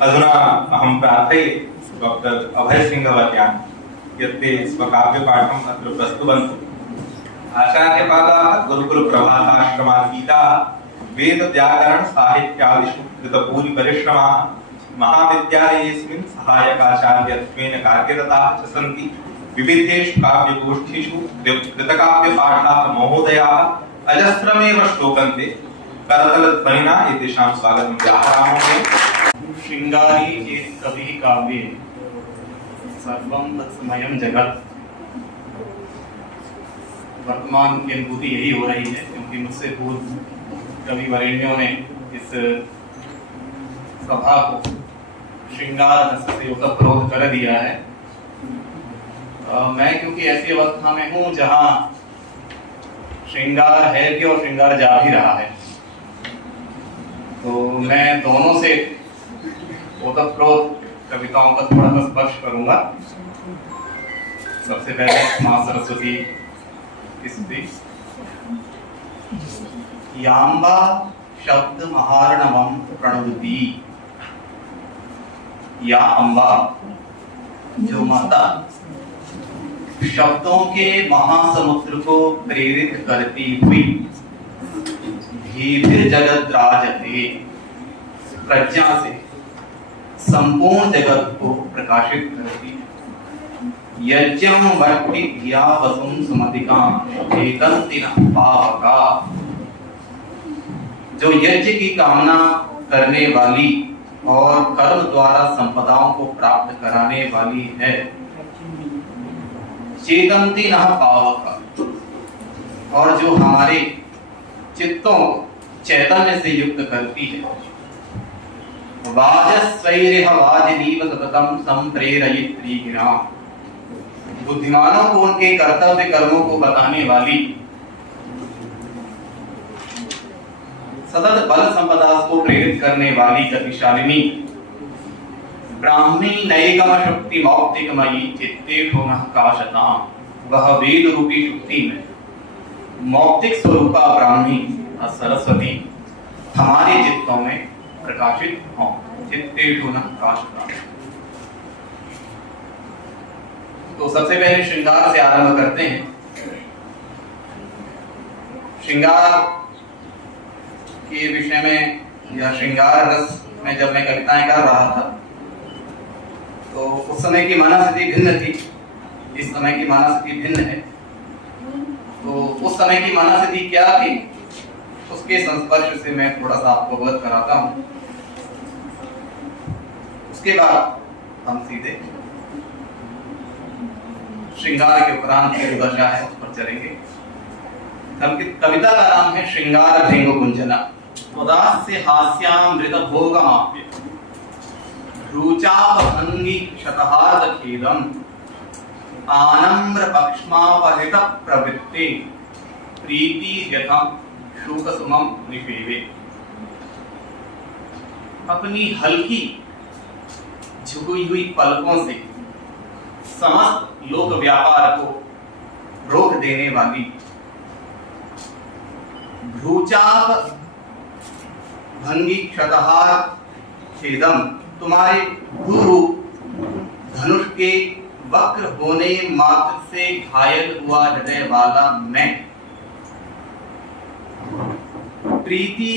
अधुना अहं प्रार्थये डॉक्टर अभय सिंहवर्यान् यत्ते स्वकाव्यपाठम् अत्र प्रस्तुवन्तु। आचार्यपादाः गुरुकुलप्रभाताश्रमाधीताः वेद व्याकरण साहित्यादिषु कृतभूरिपरिश्रमाः महाविद्यालयेऽस्मिन् सहायकाचार्यत्वेन कार्यरताः च सन्ति। विविधेषु काव्यगोष्ठीषु कृतकाव्यपाठाः महोदयाः अजस्रमेव श्लोकन्ते। करतलध्वनिना एतेषां स्वागतं व्याहरामहे। श्रृंगारी चेत् कविः काव्ये सर्वं तत्समयं जगत्। वर्तमान की अनुभूति यही हो रही है, क्योंकि मुझसे पूर्व कवि वरेण्यों ने इस सभा को श्रृंगार रस से ओतप्रोत कर दिया है। मैं क्योंकि ऐसी अवस्था में हूँ जहाँ श्रृंगार है भी और श्रृंगार जा भी रहा है, तो मैं दोनों से ओतप्रोत कविताओं का थोड़ा सा स्पर्श करूंगा। सबसे पहले माँ सरस्वती की स्तुति। यांबा शब्द महार्णवम प्रणुदती। या अम्बा, जो माता शब्दों के महासमुद्र को प्रेरित करती हुई धीरे जगत राजते प्रज्ञा से संपूर्ण जगत को प्रकाशित करती है। यज्ञं वर्ति धिया वसुं सुमतिकां एकंति न पावका। जो यज्ञ की कामना करने वाली और कर्म द्वारा संपदाओं को प्राप्त कराने वाली है, चेतंति न पावका, और जो हमारे चित्तों को चैतन्य से युक्त करती है। वाजस्वैरिह वाजनीव सततम संप्रेरयित्री गिरां। बुद्धिमानों को उनके कर्तव्य कर्मों को बताने वाली, सतत बल संपदा को प्रेरित करने वाली शक्तिशालिनी। ब्राह्मी नैगम शक्ति मौक्तिकमयी चित्ते ठोनः काशतां। वह वेद रूपी शक्ति में मौक्तिक स्वरूपा ब्राह्मी सरस्वती हमारे चित्तों में प्रकाशित हो। चित्ते ठोनः काशतां। तो सबसे पहले श्रृंगार से आरंभ करते हैं। श्रृंगार के विषय में या श्रृंगार रस में जब मैं कविताएं कर रहा था, तो उस समय की मनस्थिति भिन्न थी, इस समय की मनस्थिति भिन्न है। तो उस समय की मनस्थिति क्या थी, उसके संस्पर्श से मैं थोड़ा सा आपको अवगत कराता हूँ। उसके बाद हम सीधे श्रृंगार के उपरांत की दशा है उस पर चलेंगे। कविता का नाम है श्रृंगार भेंग कुंजना। उदास्य हास्यामृत भोगमाप्य रुचापभंगी क्षतहार्द खेदम आनम्र पक्ष्मापहृत प्रवृत्ते प्रीति व्यथम शोकसुमं निषेवे। अपनी हल्की झुकी हुई पलकों से समस्त लोक व्यापार को रोक देने वाली, भ्रूचाप भंगी क्षतहार छेदम, तुम्हारे भूरूप धनुष के वक्र होने मात्र से घायल हुआ हृदय वाला मैं, प्रीति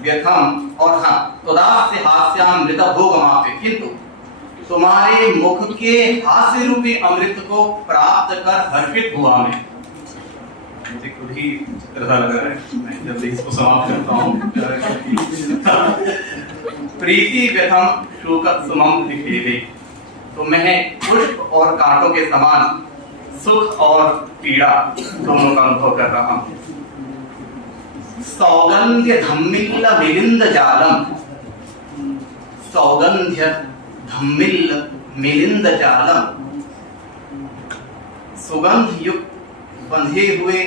व्यथम, और हाँ तुदास से हास्यामृत भोगमाप्य, किंतु तुम्हारे मुख के हास्य रूपी अमृत को प्राप्त कर हर्षित हुआ मैं। मुझे खुद ही चित्रता लग रहा है, मैं जब इसको समाप्त करता हूँ। प्रीति व्यथम शोक सुमं निषेवे, तो मैं पुष्प और कांटों के समान सुख और पीड़ा दोनों का अनुभव कर रहा हूँ। सौगंध्य धम्मिल मिलिंद जालम, सौगंध्य धम्मिल मिलिंद जालम, सुगंध युक्त बंधे हुए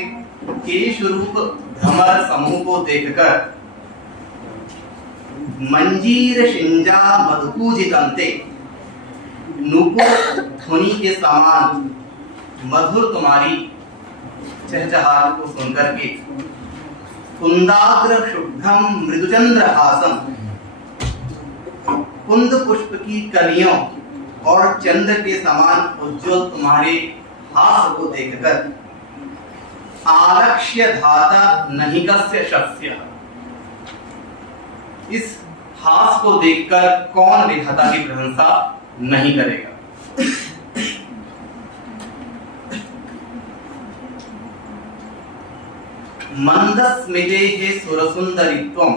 केश रूप भ्रमर समूह को देखकर मंजीर शिंजा मधुपूजितंते, नूपुर ध्वनि के समान मधुर तुम्हारी चहचहाट को सुनकर के कुंदाग्र शुभ्रम मृदुचंद्र हासम, कुंद पुष्प की कलियों और चंद्र के समान उज्ज्वल तुम्हारे हास को देखकर आलक्ष्य धाता नहिकस्य शस्य, इस हास को देखकर कौन विधाता की प्रशंसा नहीं करेगा। मंदस्मिते सुरसुंदरित्वं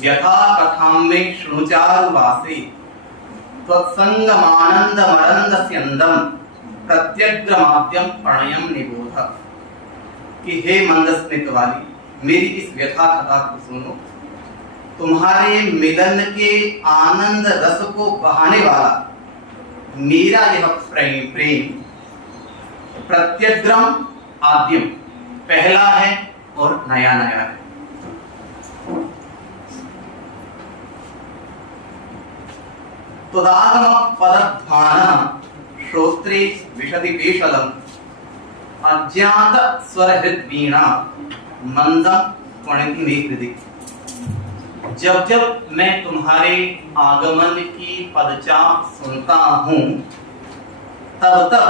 व्यथा कथां मे शृणुचारुवासे त्वत्संगमानंदमरंदस्यंदम प्रत्यग्रमाद्यम प्रणयम निबोध, कि हे मंदस्मित वाली मेरी इस व्यथा कथा को सुनो। तुम्हारे मिलन के आनंद रस को बहाने वाला मेरा यह प्रेम प्रत्यग्रम आद्यम पहला है और नया नया है। तुदागम पदध्वान श्रोत्रे विशदि पेशलम अज्ञात स्वरहृद वीणा मंदम पणिति मे हृदि। जब जब मैं तुम्हारे आगमन की पदचाप सुनता हूं, तब तब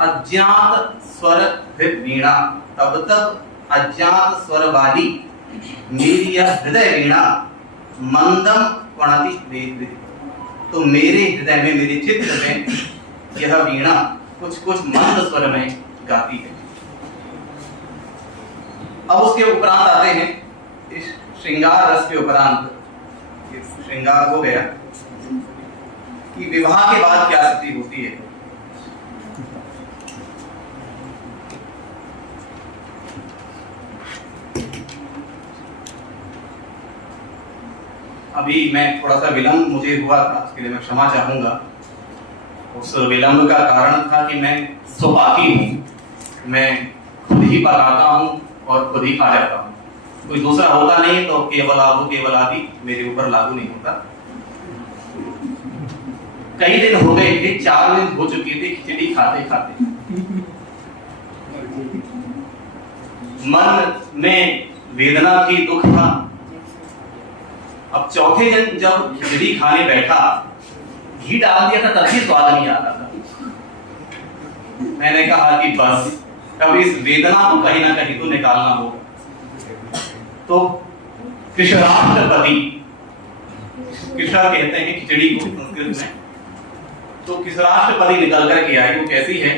अज्ञात स्वर हृद वीणा, तब तब अज्ञात स्वर वाली मेरी यह हृदय वीणा मंदम पणति मे हृदि, तो मेरे हृदय में, मेरे चित्त में यह वीणा कुछ कुछ मंद स्वर में गाती है। अब उसके उपरांत आते हैं, इस श्रृंगार रस के उपरांत, श्रृंगार हो गया कि विवाह के बाद क्या स्थिति होती है। अभी मैं थोड़ा सा विलंब मुझे हुआ था, उसके लिए मैं क्षमा चाहूंगा। उस विलंब का कारण था कि मैं स्वपाकी हूं, मैं खुद ही पकाता हूं और खुद ही खा जाता हूं, कोई दूसरा होता नहीं तो केवल आबू केवल आदि मेरे ऊपर लागू नहीं होता। कई दिन हो गए थे, 4 दिन हो चुके थे खिचड़ी खाते खाते। मन में वेदना थी, दुख था। अब चौथे दिन जब खिचड़ी खाने बैठा, घी डाल दिया था तब भी स्वाद नहीं आता था। मैंने कहा कि बस अब इस वेदना को कहीं ना कहीं तो निकालना होगा। तो कृष्णाष्टपदी, कृष्णा कहते हैं खिचड़ी को संस्कृत में, तो कृष्णाष्टपदी निकल कर के आई। वो कैसी है?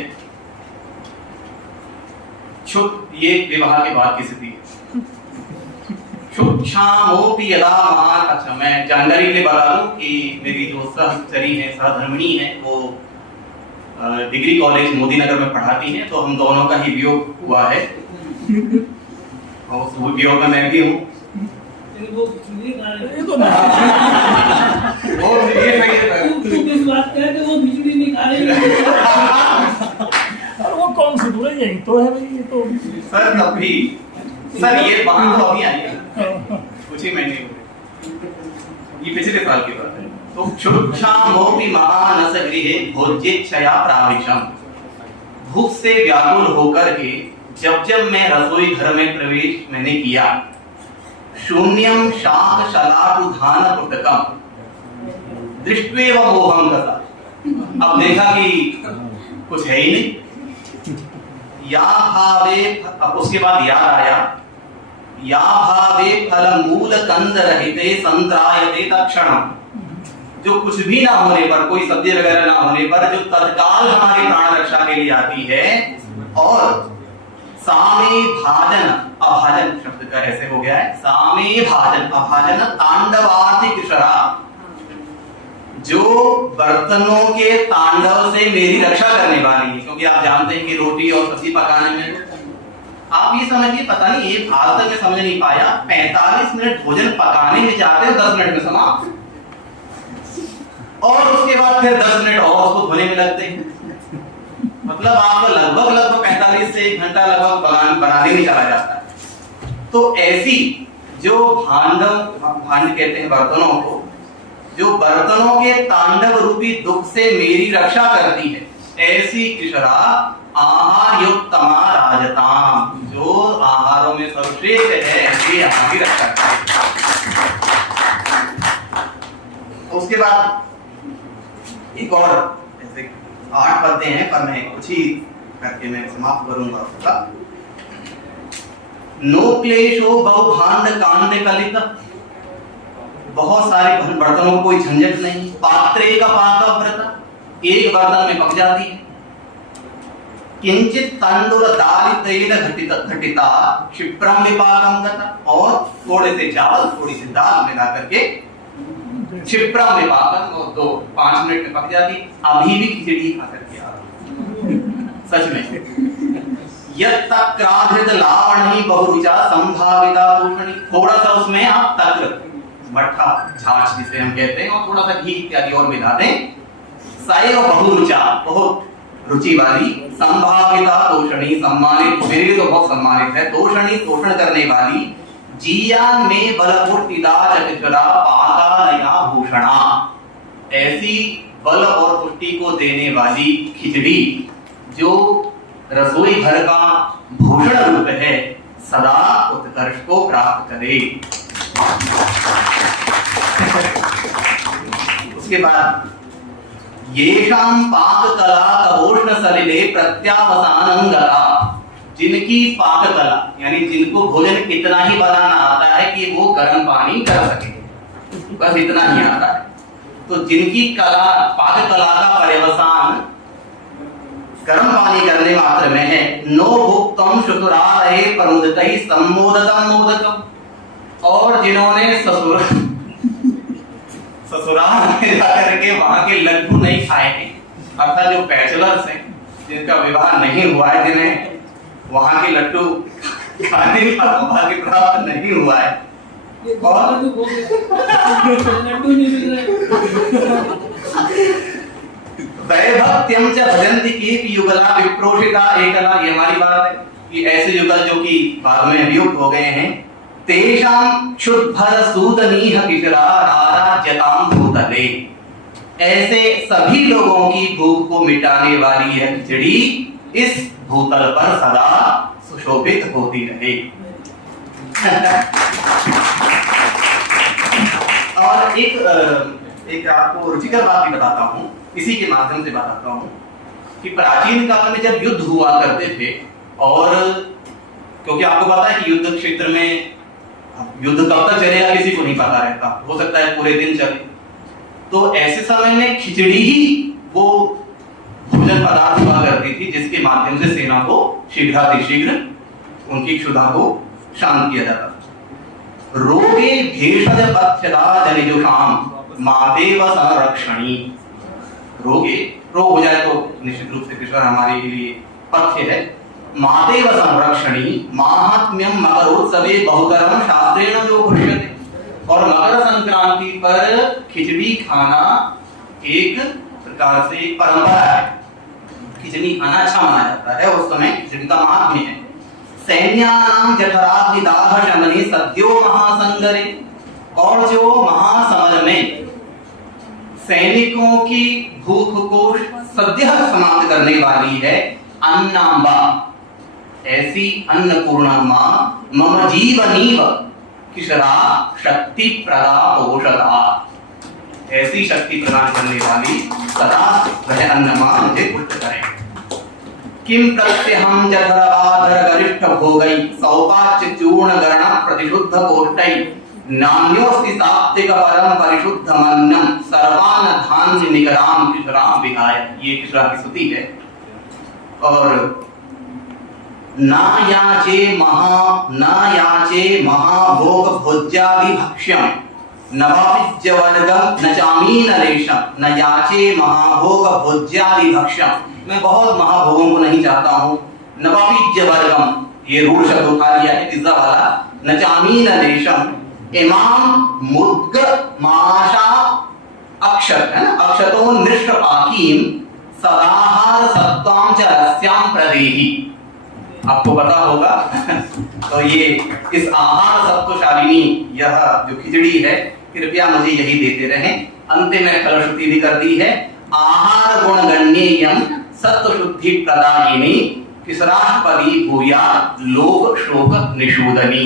क्षुत, ये विवाह के बाद की स्थिति है। क्षुक्षामोपि यदा महान, अच्छा मैं जानकारी के बता दूं कि मेरी जो सहचरी है, सहधर्मिणी है, वो डिग्री कॉलेज मोदी नगर में पढ़ाती हैं, तो हम दोनों का ही वियोग हुआ है और उस वियोग में मैं भी हूँ। वो कौन सी दूर है? यही तो है भाई, ये तो सर तब भी सर ये बात तो अभी आई है, कुछ ही महीने हुए, ये पिछले साल की बात है। तो क्षुक्षामोपि महानस गृहे भोज्येच्छया प्राविशम, भूख से व्याकुल होकर के जब जब मैं रसोई घर में प्रवेश मैंने किया, शून्यम शाक शलाटु धान पुटकम दृष्ट्वेव मोहम कथा, अब देखा कि कुछ है ही नहीं। या भावे, अब उसके बाद याद आया, या भावे फल मूल कंद रहिते संत्रायते तत्क्षणम, जो कुछ भी ना होने पर, कोई सब्जी वगैरह ना होने पर, जो तत्काल हमारी प्राण रक्षा के लिए आती है। और सामे भाजन, अभाजन शब्द का ऐसे हो गया है, सामे भाजन अभाजन तांडवाति किशरा, जो बर्तनों के तांडव से मेरी रक्षा करने वाली है। क्योंकि आप जानते हैं कि रोटी और सब्जी पकाने में, आप ये समझिए, पता नहीं ये आज तक मैं समझ नहीं पाया, 45 मिनट भोजन पकाने में जाते हैं, 10 मिनट में समाप्त, और उसके बाद फिर 10 मिनट और उसको धोने में लगते हैं। मतलब आपका लगभग 45 से 1 घंटा लगभग बनाने में चला जाता है। तो ऐसी जो भांड कहते हैं बर्तनों को, जो बर्तनों के तांडव रूपी दुख से मेरी रक्षा करती है, ऐसी किशरा आहार युक्तमा राजताम, जो आहारों में सर्वश्रेष्ठ है, ऐसी यहाँ की रक्षा करती है। तो उसके बाद एक और ऐसे 8 पद्य हैं, पर मैं कुछ ही करके मैं समाप्त करूंगा उसका। नो क्लेशो बहुभांड कांड कलित, बहुत सारे बर्तनों को कोई झंझट नहीं। पात्रे का पाक व्रत, एक बर्तन में पक जाती है। किंचित तंडुल दाल तेल घटिता क्षिप्रम विपाकम गता, और थोड़े से चावल थोड़ी सी दाल मिला करके क्षिप्रम विपाकम, वो 5 मिनट में पक जाती। अभी भी खिचड़ी खा करके आ रहा सच में। यत्तक्राधित लावणी बहुरुचा संभाविता दूषणी, थोड़ा सा उसमें आप तक्र मट्ठा छाछ जिसे हम कहते हैं और थोड़ा सा घी इत्यादि और मिला दें। सैव बहुरुचा, बहुत रुचि वाली। संभाविता तोषणी, सम्मानित, मेरे तो बहुत सम्मानित है। तोषणी, तोषण करने वाली। जीयान में बलपुष्टिदा चकितरा पाकालया भूषणा, ऐसी बल और पुष्टि को देने वाली खिचड़ी जो रसोई घर का भूषण रूप है, सदा उत्कर्ष को प्राप्त करे। उसके बाद येषां पाक कला कवोष्ण सलिले प्रत्यावसानं गता, जिनकी पाक कला यानी जिनको भोजन इतना ही बनाना आता है कि वो गर्म पानी कर सके, बस इतना ही आता है। तो जिनकी कला, पाक कला का पर्यवसान गर्म पानी करने मात्र में है। नो भुक्तम शुतुरालये प्रमुदितैः सम्मोदतं मोदकम्, और जिन्होंने ससुराल में जाकर के वहां के लड्डू नहीं खाए हैं, अर्थात जो बैचलर्स हैं, जिनका विवाह नहीं हुआ है, जिन्हें वहां के लड्डू खाने का सौभाग्य प्राप्त नहीं हुआ है, और वैभक्त्यम च भजन्ति केपि युगला विप्रोषिता एकला, ये हमारी बात है कि ऐसे युगल जो कि बाद में वियुक्त हो गए हैं। तेषां क्षुद्भर सूदनीह किशरा राराज्यतां भूतले, ऐसे सभी लोगों की भूख को मिटाने वाली यह खिचड़ी इस भूतल पर सदा सुशोभित होती रहे। और एक आपको रुचिकर बात भी बताता हूँ, इसी के माध्यम से बताता हूँ कि प्राचीन काल में जब युद्ध हुआ करते थे, और क्योंकि आपको पता है कि युद्ध क्षेत्र में युद्ध कब तक चलेगा किसी को नहीं पता रहता, हो सकता है पूरे दिन चले। तो ऐसे समय में खिचड़ी ही वो भोजन पदार्थ हुआ करती थी जिसके माध्यम से सेना को शीघ्रातिशीघ्र उनकी क्षुधा को शांत किया जाता था। रोगे भेषज पथ्यदा जनिजुषाम मादेव संरक्षणी, रोग हो जाए तो निश्चित रूप से कृष्ण हमारे लिए पथ्य है। मादेव संरक्षणी माहात्म्यम मकरोत्सवे बहुकरम शास्त्रेण जो पुष्यते, और मकर संक्रांति पर खिचड़ी खाना एक प्रकार से परंपरा है। खिचड़ी खाना अच्छा माना जाता है, उस समय खिचड़ी का महात्म्य है। सैन्यानां जठराग्निदाह शमने सद्यो महासंगरे, और जो महासमर में सैनिकों की भूख को सद्य समाप्त करने वाली है। अन्नांबा, ऐसी अन्नपूर्णा मां मम जीवनीव किशरा शक्ति प्रदा पोषदा, ऐसी शक्ति प्रदान करने वाली सदा वह अन्न मां मुझे पुष्ट करे। किम प्रत्यहम जठरवाधर गरिष्ठ भोगै सौपाच्य चूर्ण गण प्रतिशुद्ध कोष्ठै नान्योस्ति सात्विक परम परिशुद्ध मन्नम सर्वान धान्य निगराम किशराम विहाय, ये किशरा की स्तुति है। और ना याचे महाभोग भोज्यादि भक्ष्यम नवापिज्य वर्गम न चामीन लेशम न याचे महाभोग भोज्यादि भक्ष्यम, मैं बहुत महाभोगों को नहीं चाहता हूँ। नवापिज्य वर्गम, ये रूढ़ शब्द उठा लिया है पिज्जा वाला। न चामीन लेशम इमाम मुद्ग माशा अक्षत है ना, अक्षतो निष्पाकीम सदाहार सत्वाम च रस्याम प्रदेहि, आपको पता होगा। तो ये इस आहार सत्वशालिनी यह जो खिचड़ी है, कृपया मुझे यही देते रहें। अंत में फलश्रुति भी कर दी है। आहार गुण गण्येयम सत्व शुद्धि प्रदायिनी किसरापदी भूया लोक शोक निषूदनी।